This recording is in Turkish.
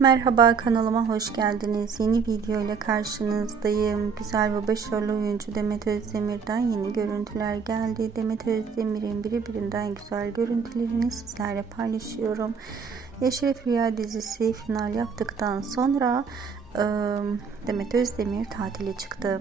Merhaba, kanalıma hoş geldiniz. Yeni video ile karşınızdayım. Güzel ve başarılı oyuncu Demet Özdemir'den yeni görüntüler geldi. Demet Özdemir'in birbirinden güzel görüntülerini sizlerle paylaşıyorum. Eşref Rüya dizisi final yaptıktan sonra Demet Özdemir tatile çıktı.